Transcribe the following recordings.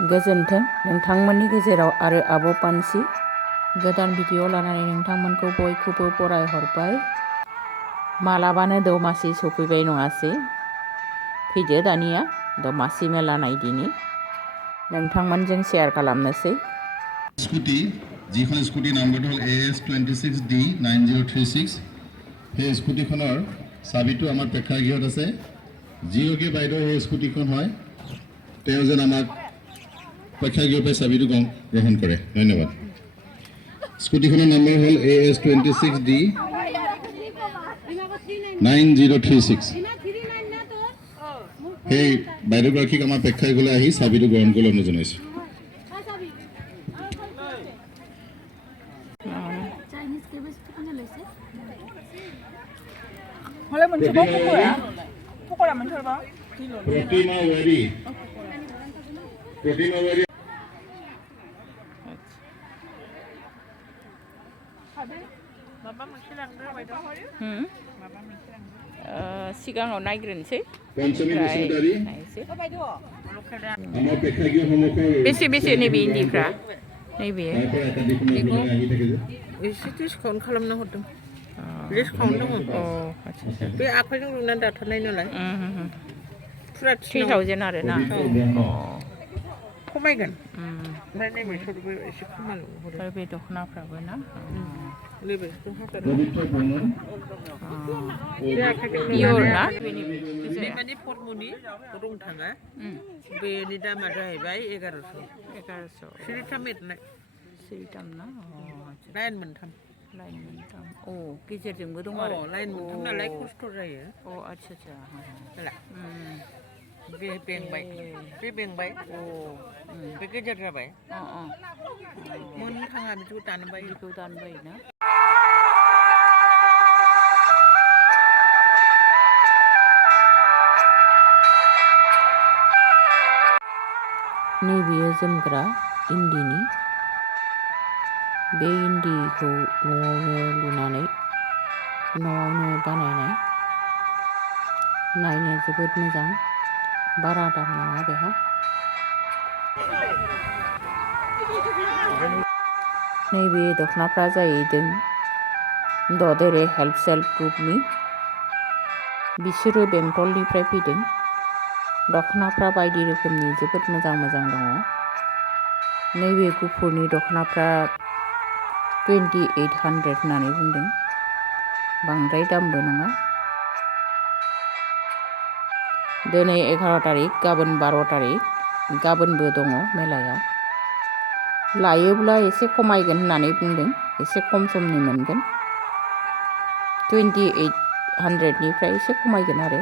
गोजोन्थों नोंथांमोननि गेजेराव आरो आब' पान्सि गोदान भिडिअ लानानै नोंथांमोनखौ बयखौबो बरायहरबाय। मालाबानो दमासि सफैबाय नङासै? फैदो दानिया दमासि मेला नायदिनि नोंथांमोनजों शेयार खालामनोसै। स्कुटी যিখন স্কুটি নম্বৰটো হ'ল AS26D9036 সেই স্কুটিখনৰ চাবিটো আমাৰ প্ৰেক্ষাগৃহত আছে। যিগৰাকী বাইদেউ সেই স্কুটিখন হয় তেওঁ যেন আমাক প্ৰেক্ষাগৃহৰ পৰা চাবিটো গ্ৰহণ কৰে। ধন্যবাদ। স্কুটিখনৰ নম্বৰ হ'ল AS26D9036। সেই বাইদেউগৰাকীক আমাৰ প্ৰেক্ষাগৃহলৈ আহি চাবিটো গ্ৰহণ কৰিবলৈ অনুৰোধ জনাইছোঁ। सिगाङाव नायग्रोनोसै बेसे बेसे नैबे इन्दिफ्रा नैबे एसे डिसकाउन्ट खालामना हरदों। डिसकाउन्ट दङ। बे आखाइजों लुनानै दाथारनाय नालाय फुरा 3000 आरो ना खमायगोन। ओमफ्राय नैबेफोरबो एसे खमायगोन। बे दख'नाफ्राबो ना पियर ना बे माने पद्मनि रं थाङा बेनि दामा जाहैबाय 1100 सिरिथाम एरनाय सिरिथाम ना लाइन मोनथाम अ गेजेरजोंबो दं आरो लाइन मोनथाम नालाय खस्थ' जायो। अ आच्छा बे बेंबाय बे गेजेर जाबाय मोननो थाङा बिदिखौ दानबाय ना नैबेयो जोमग्रा इन्दिनि बे इन्दिखौ न'आवनो लुनानै न'आवनो बानायनाय नायनो जोबोद मोजां बारा दाम नङा बेहा नैबे दख'नाफ्रा जाहैदों ददेरे हेल्प सेल्फ ग्रुपनि बिसोरो बेंटलनिफ्राय फैदों। दख'नाफ्रा बायदि रोखोमनि जोबोद मोजां दङ। नैबे गुफुरनि दख'नाफ्रा 2800 होननानै बुंदों बांद्राय दामबो नङा। दिनै 11 तारिख गाबोन 12 तारिख गाबोनबो दङ मेलाया लायोब्ला एसे खमायगोन होननानै बुंदों एसे खम समनि मोनगोन 2800निफ्राय एसे खमायगोन आरो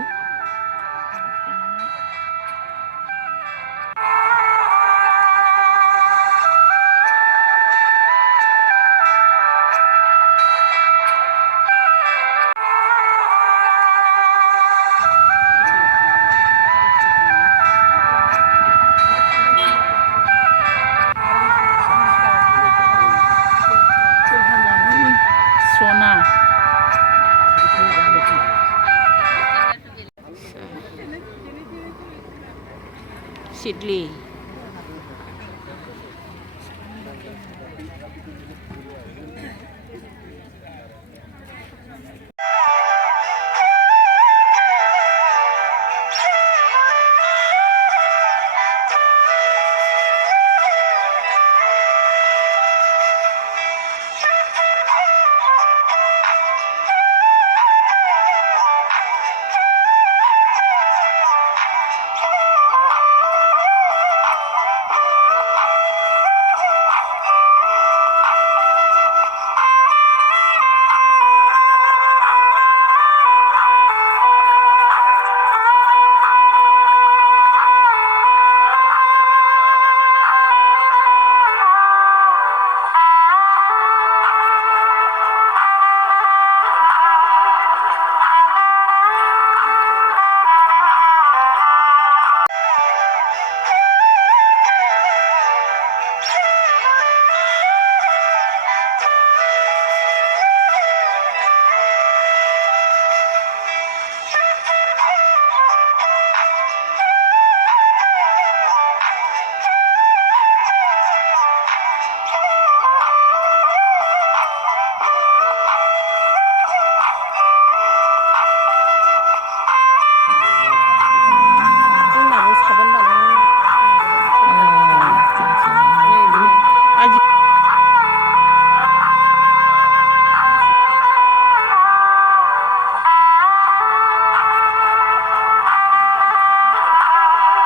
सोना सिडली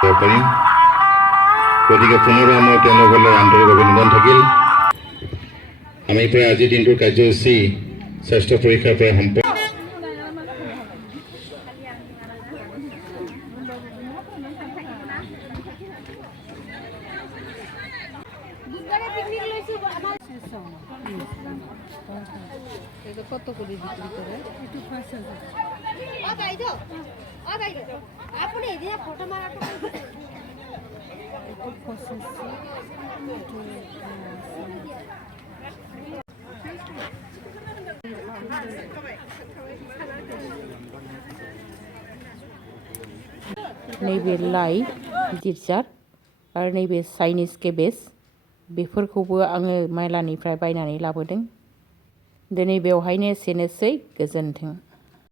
পাৰিম গতিকে পুনৰবাৰ মই তেওঁলোকলৈ আন্তৰিক অভিনন্দন থাকিল আমি প্ৰায় আজিৰ দিনটোৰ কাৰ্যসূচী স্বাস্থ্য পৰীক্ষাৰ পৰা সম্পূৰ্ণ কত করে বিক্রি করে আপনি এদিকে ফটো মারাটা नैबे लाइ गिर्जार आरो नैबे चाइनिज केबेज बेफोरखौबो आङो मेलानिफ्राय बायनानै लाबोदों दिनै बेवहायनो एसेनोसै गोजोन्थों।